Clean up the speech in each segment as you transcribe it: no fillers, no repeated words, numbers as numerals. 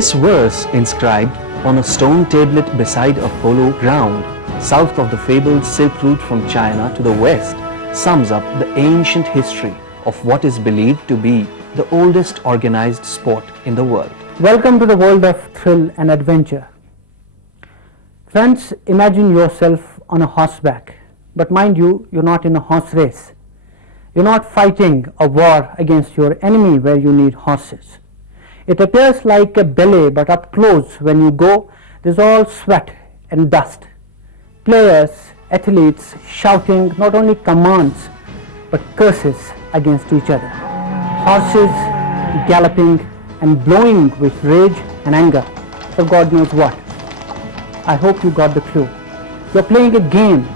This verse, inscribed on a stone tablet beside a polo ground south of the fabled Silk Route from China to the west, sums up the ancient history of what is believed to be the oldest organized sport in the world. Welcome to the world of thrill and adventure. Friends, imagine yourself on a horseback, but mind you, you're not in a horse race. You're not fighting a war against your enemy where you need horses. It appears like a ballet, but up close when you go, there's all sweat and dust. Players, athletes shouting not only commands but curses against each other. Horses galloping and blowing with rage and anger for God knows what. I hope you got the clue. You're playing a game.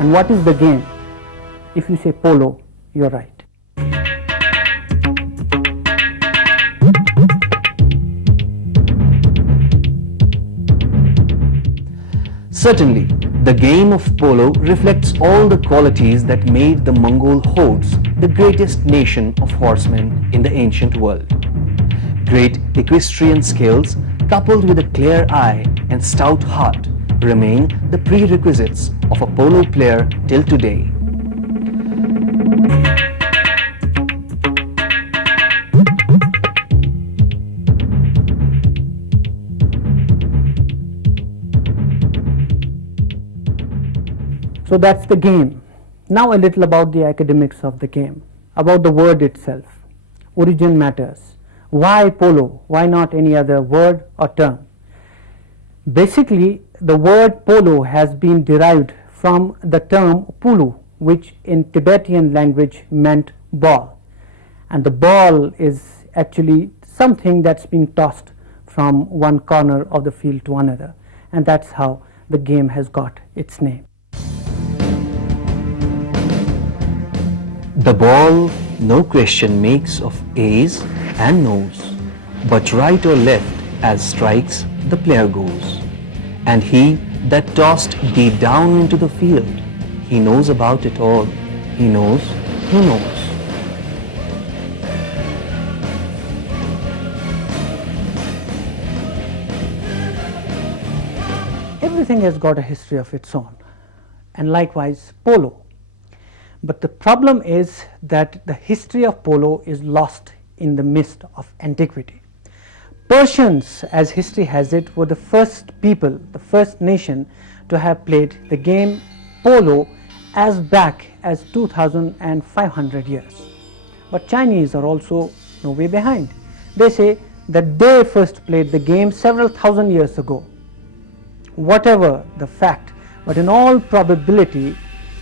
And what is the game? If you say polo, you're right. Certainly, the game of polo reflects all the qualities that made the Mongol hordes the greatest nation of horsemen in the ancient world. Great equestrian skills coupled with a clear eye and stout heart remain the prerequisites of a polo player till today. So that's the game. Now a little about the academics of the game, about the word itself. Origin matters. Why polo? Why not any other word or term? Basically, the word polo has been derived from the term pulu, which in Tibetan language meant ball. And the ball is actually something that's being tossed from one corner of the field to another. And that's how the game has got its name. The ball, no question, makes of A's and no's, but right or left as strikes the player goes. And he that tossed deep down into the field, he knows about it all, he knows, he knows. Everything has got a history of its own, and likewise polo. But the problem is that the history of polo is lost in the mist of antiquity. Persians, as history has it, were the first people, the first nation to have played the game polo as back as 2,500 years. But Chinese are also no way behind. They say that they first played the game several thousand years ago. Whatever the fact, but in all probability,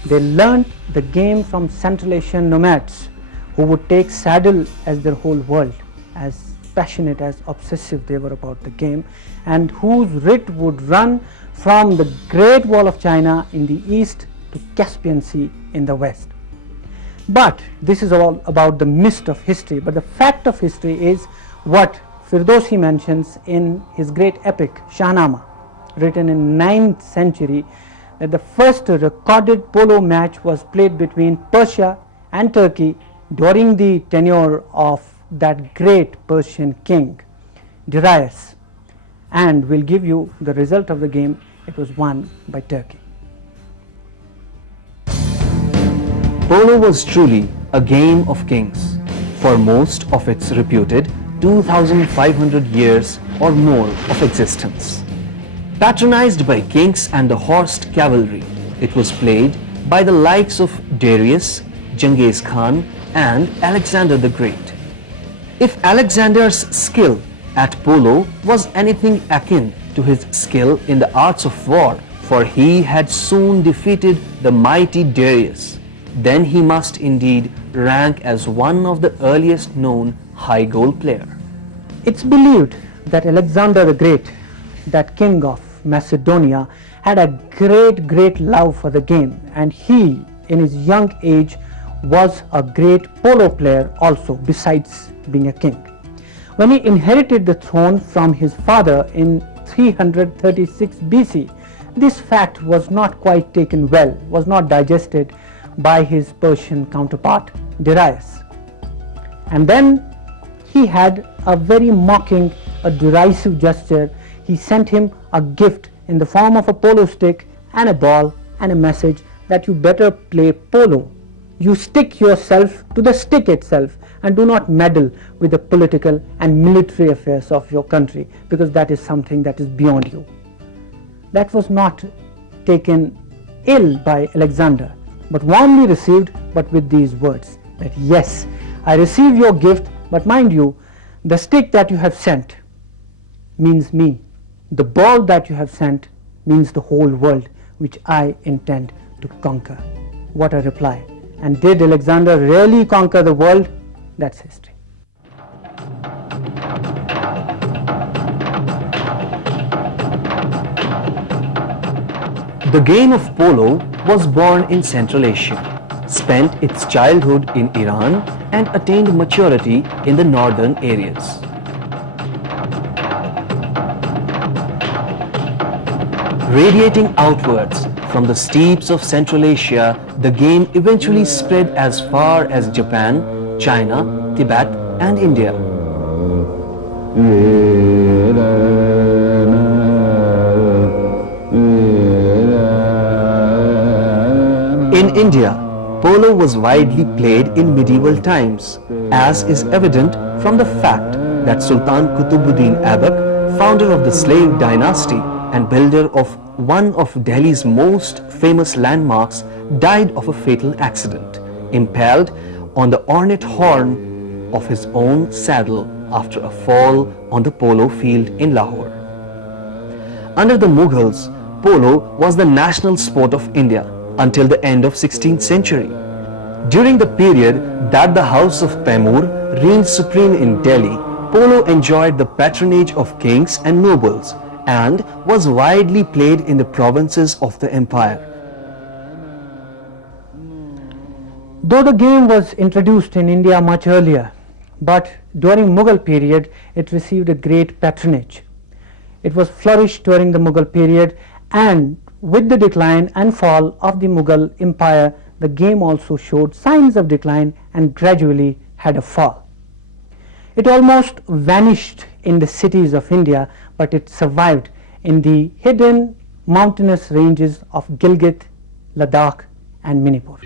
they learnt the game from Central Asian nomads who would take saddle as their whole world, as passionate, as obsessive they were about the game, and whose writ would run from the Great Wall of China in the east to Caspian Sea in the west. But this is all about the mist of history. But the fact of history is what Firdausi mentions in his great epic Shahnama, written in 9th century, that the first recorded polo match was played between Persia and Turkey during the tenure of that great Persian king, Darius. And we'll give you the result of the game. It was won by Turkey. Polo was truly a game of kings for most of its reputed 2,500 years or more of existence. Patronized by kings and the horsed cavalry, it was played by the likes of Darius, Genghis Khan and Alexander the Great. If Alexander's skill at polo was anything akin to his skill in the arts of war, for he had soon defeated the mighty Darius, then he must indeed rank as one of the earliest known high goal player. It's believed that Alexander the Great, that king of Macedonia, had a great love for the game, and he in his young age was a great polo player also, besides being a king. When he inherited the throne from his father in 336 BC, this fact was not quite taken well, was not digested by his Persian counterpart Darius. And then he had a very mocking a derisive gesture, he sent him a gift in the form of a polo stick and a ball and a message that you better play polo. You stick yourself to the stick itself and do not meddle with the political and military affairs of your country, because that is something that is beyond you. That was not taken ill by Alexander, but warmly received, but with these words that yes, I receive your gift, but mind you, the stick that you have sent means me. The ball that you have sent means the whole world, which I intend to conquer. What a reply. And did Alexander really conquer the world? That's history. The game of polo was born in Central Asia, spent its childhood in Iran, and attained maturity in the northern areas. Radiating outwards from the steppes of Central Asia, the game eventually spread as far as Japan, China, Tibet, and India. In India, polo was widely played in medieval times, as is evident from the fact that Sultan Qutbuddin Aibak, founder of the slave dynasty and builder of one of Delhi's most famous landmarks, died of a fatal accident, impaled on the ornate horn of his own saddle after a fall on the polo field in Lahore. Under the Mughals, polo was the national sport of India until the end of 16th century. During the period that the House of Taimur reigned supreme in Delhi, polo enjoyed the patronage of kings and nobles and was widely played in the provinces of the empire. Though the game was introduced in India much earlier, but during Mughal period it received a great patronage. It was flourished during the Mughal period, and with the decline and fall of the Mughal empire, the game also showed signs of decline and gradually had a fall. It almost vanished in the cities of India, but it survived in the hidden mountainous ranges of Gilgit, Ladakh, and Manipur.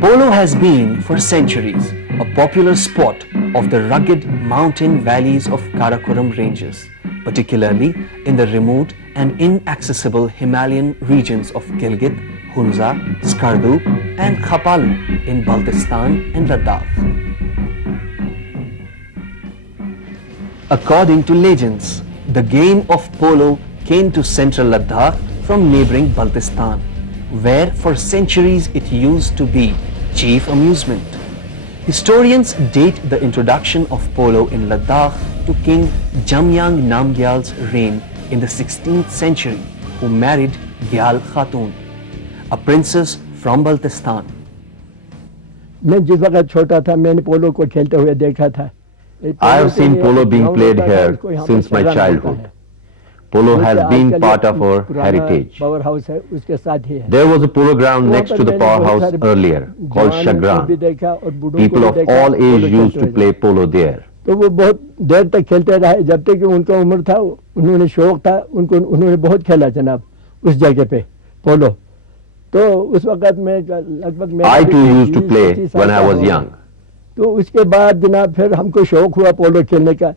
Polo has been for centuries a popular sport of the rugged mountain valleys of Karakoram ranges, particularly in the remote and inaccessible Himalayan regions of Gilgit, Hunza, Skardu, and Khapalu in Baltistan and Ladakh. According to legends, the game of polo came to central Ladakh from neighboring Baltistan, where for centuries it used to be chief amusement. Historians date the introduction of polo in Ladakh to King Jamyang Namgyal's reign in the 16th century, who married Gyal Khatun, a princess from Baltistan. मैं जिस वक्त छोटा था मैंने पोलो को खेलते हुए देखा था. I have seen polo being played here since my childhood. Polo has been part of our heritage. There was a polo ground next to the powerhouse earlier called Shagran. People of all age used to play polo there. तो वो बहुत देर तक खेलते रहे जब तक कि उनका उम्र था, उन्होंने शौक था, उन्होंने बहुत खेला जनाब उस जगह पे पोलो. तो उस वक्त में लगभग I too used to play when I was young. तो उसके बाद जनाब फिर हमको शौक हुआ पोलो खेलने का.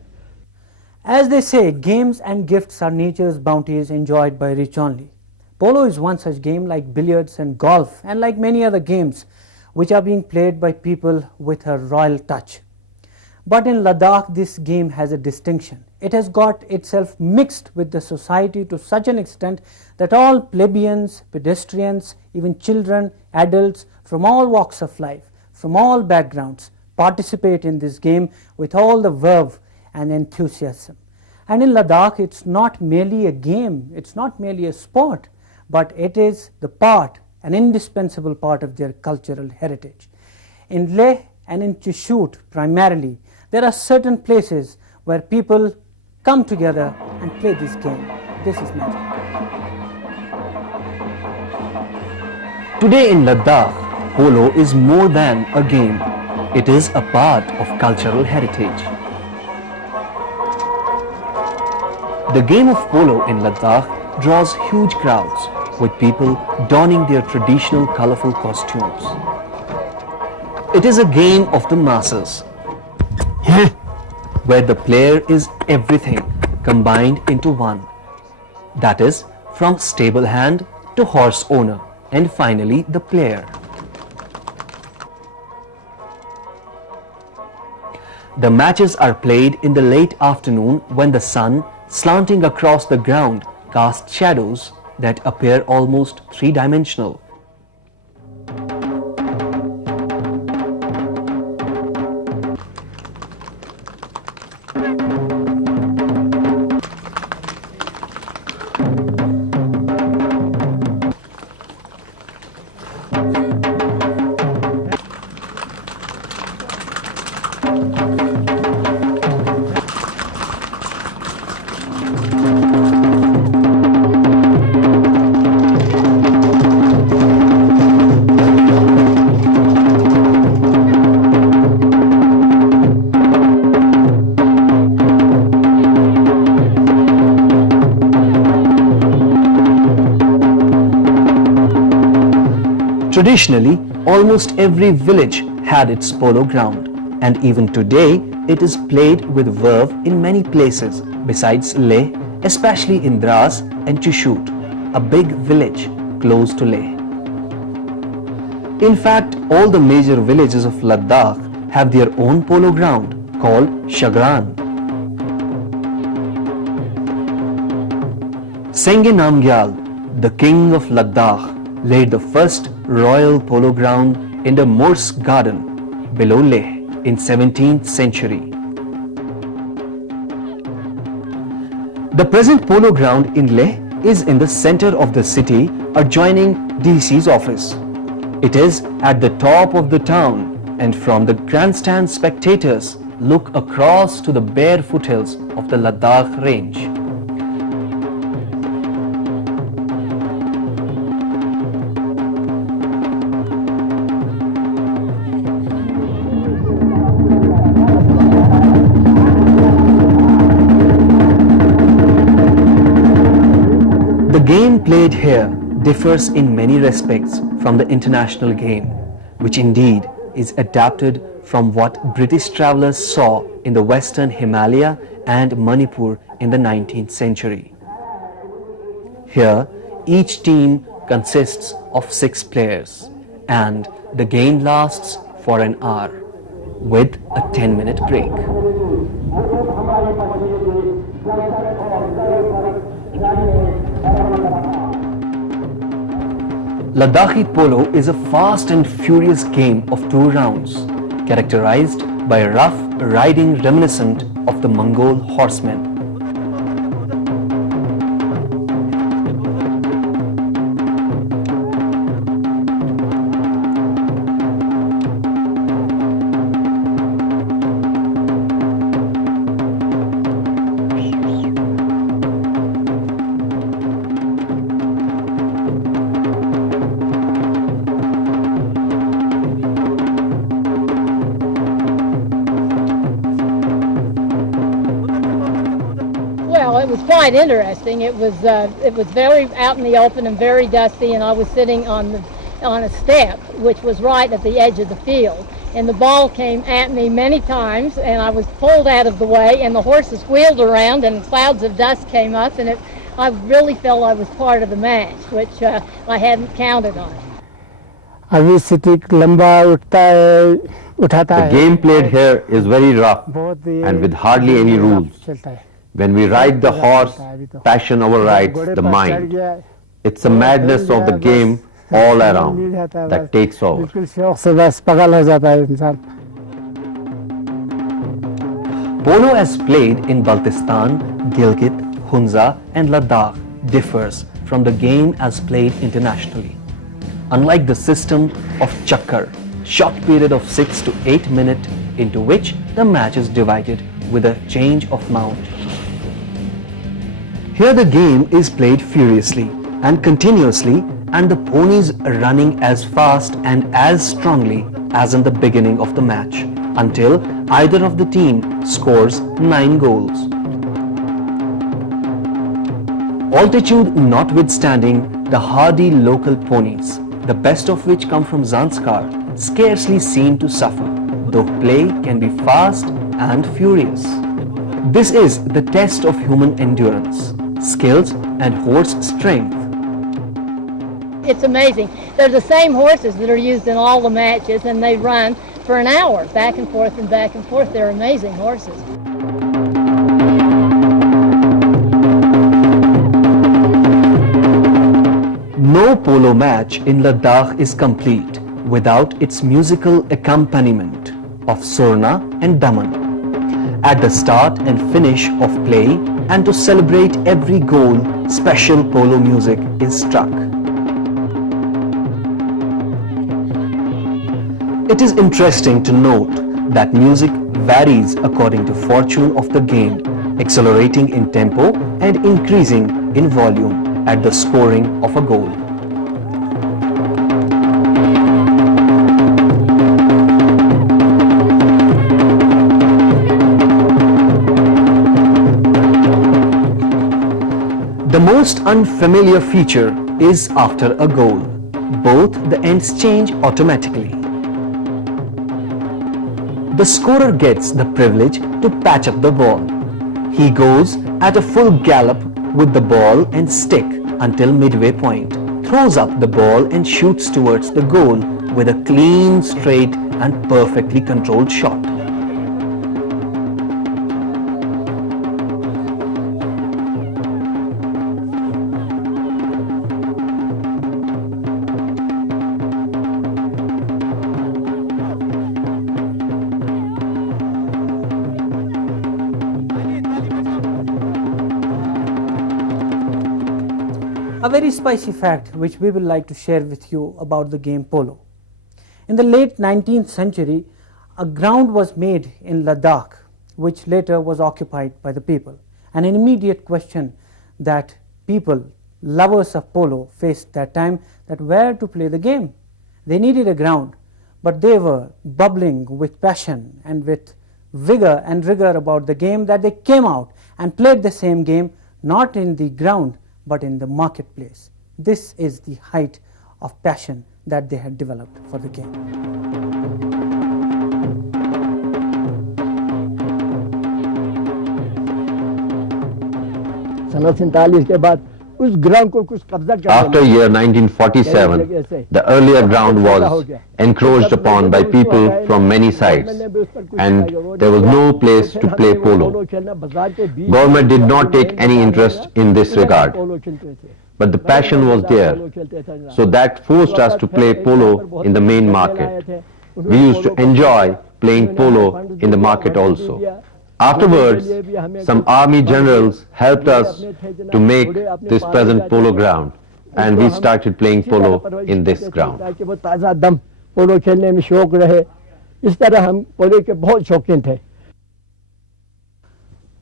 As they say, games and gifts are nature's bounties enjoyed by rich only. Polo is one such game, like billiards and golf, and like many other games which are being played by people with a royal touch. But in Ladakh, this game has a distinction. It has got itself mixed with the society to such an extent that all plebeians, pedestrians, even children, adults from all walks of life, from all backgrounds, participate in this game with all the verve and enthusiasm. And in Ladakh, it's not merely a game, it's not merely a sport, but it is the part, an indispensable part of their cultural heritage. In Leh and in Chishut primarily, there are certain places where people come together and play this game. This is magic. Today in Ladakh, polo is more than a game. It is a part of cultural heritage. The game of polo in Ladakh draws huge crowds, with people donning their traditional colorful costumes. It is a game of the masses, where the player is everything combined into one. That is, from stable hand to horse owner, and finally the player. The matches are played in the late afternoon when the sun, slanting across the ground, casts shadows that appear almost three-dimensional. Traditionally, almost every village had its polo ground, and even today it is played with verve in many places besides Leh, especially in Dras and Chishut, a big village close to Leh. In fact, all the major villages of Ladakh have their own polo ground called Shagran. Sengye Namgyal, the king of Ladakh, laid the first royal polo ground in the Morse Garden below Leh in 17th century. The present polo ground in Leh is in the center of the city adjoining DC's office. It is at the top of the town, and from the grandstand spectators look across to the bare foothills of the Ladakh range. The game played here differs in many respects from the international game, which indeed is adapted from what British travelers saw in the Western Himalaya and Manipur in the 19th century. Here, each team consists of 6 players, and the game lasts for an hour, with a 10-minute break. Ladakhi polo is a fast and furious game of 2 rounds, characterized by rough riding reminiscent of the Mongol horsemen. Well, it was quite interesting. It was very out in the open and very dusty, and I was sitting on a step, which was right at the edge of the field. And the ball came at me many times, and I was pulled out of the way, and the horses wheeled around, and clouds of dust came up, and I really felt I was part of the match, which I hadn't counted on. अभी stick लंबा उठता है उठाता है. The game played here is very rough and with hardly any rules. When we ride the horse, passion overrides the mind. It's the madness of the game all around that takes over. बिल्कुल शौक से बस पागल हो जाता है इंसान. Polo as played in Baltistan, Gilgit, Hunza and Ladakh differs from the game as played internationally. Unlike the system of chakkar, short period of 6 to 8 minutes into which the match is divided with a change of mount. Here the game is played furiously and continuously, and the ponies are running as fast and as strongly as in the beginning of the match until either of the team scores 9 goals. Altitude notwithstanding, the hardy local ponies, the best of which come from Zanskar, scarcely seem to suffer, though play can be fast and furious. This is the test of human endurance, skills and horse strength. It's amazing. They're the same horses that are used in all the matches, and they run for an hour, back and forth and back and forth. They're amazing horses. No polo match in Ladakh is complete without its musical accompaniment of Surna and Daman. At the start and finish of play, and to celebrate every goal, special polo music is struck. It is interesting to note that music varies according to fortune of the game, accelerating in tempo and increasing in volume at the scoring of a goal. The most unfamiliar feature is after a goal. Both the ends change automatically. The scorer gets the privilege to patch up the ball. He goes at a full gallop with the ball and stick until midway point, throws up the ball and shoots towards the goal with a clean, straight and perfectly controlled shot. A very spicy fact which we would like to share with you about the game polo. In the late 19th century, a ground was made in Ladakh which later was occupied by the people. And an immediate question that people, lovers of polo, faced that time, that where to play the game. They needed a ground, but they were bubbling with passion and with vigor and rigor about the game that they came out and played the same game, not in the ground but in the marketplace. This is the height of passion that they had developed for the game. After year 1947, the earlier ground was encroached upon by people from many sides, and there was no place to play polo. Government did not take any interest in this regard, but the passion was there, so that forced us to play polo in the main market. We used to enjoy playing polo in the market also. Afterwards, some army generals helped us to make this present polo ground, and we started playing polo in this ground.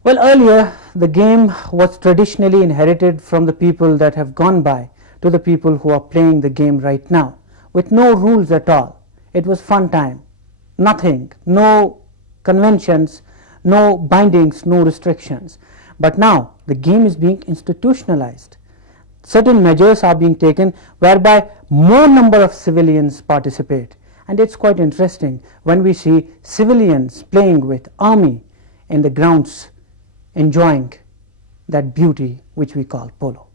Well, earlier the game was traditionally inherited from the people that have gone by to the people who are playing the game right now, with no rules at all. It was fun time, nothing, no conventions, no bindings, no restrictions. But now the game is being institutionalized. Certain measures are being taken whereby more number of civilians participate, and it's quite interesting when we see civilians playing with army in the grounds, enjoying that beauty which we call polo.